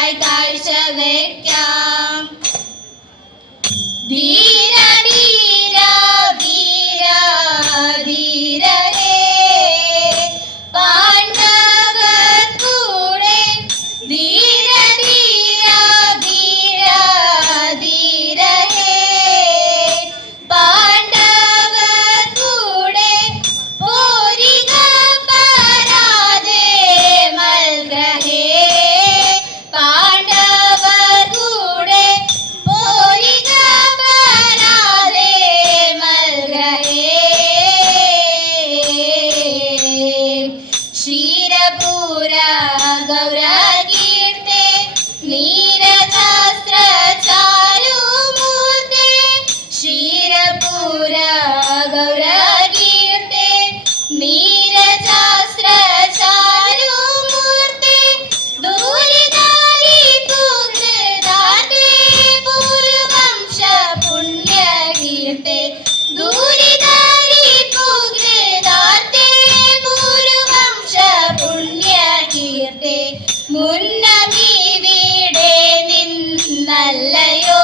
ായി കാഴ്ച വയ്ക്കാം pura, gaur ഉന്നതി വീടേ നിന്നല്ലയോ?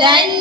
then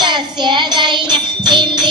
तस्य दैन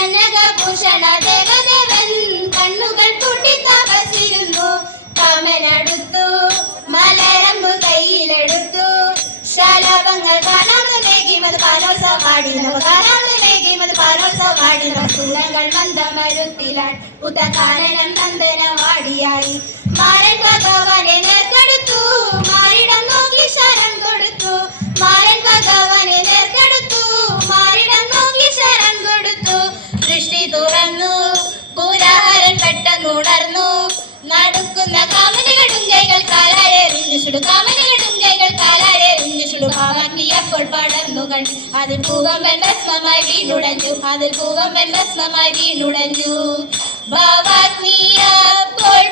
കനകഭൂഷണ ദേവദേവൻ കണ്ണുകൾ പൂട്ടി തപസിരുന്നു. കാമനടുത്തു മലരമ്പ് കയ്യിലെടുത്തു. ശലഭങ്ങൾ കാണാമലേകി മത് പാലോത്സവാടി നമുക്ക് കാണാമലേകി മത് പാലോത്സവാടി സുരങ്ങൾ വന്ന മരുത്തിലാൾ ഉദകാനനം നന്ദനവാടിയായി. മാരൻ ഭഗവാനെ അതിൽ ഭൂകമ്പ ഭസ്മമായി വീണുടഞ്ഞു അതിൽ ഭൂകമ്പ ഭസ്മമായി വീണുടഞ്ഞു ഭവാഗ്നിയ അപ്പോൾ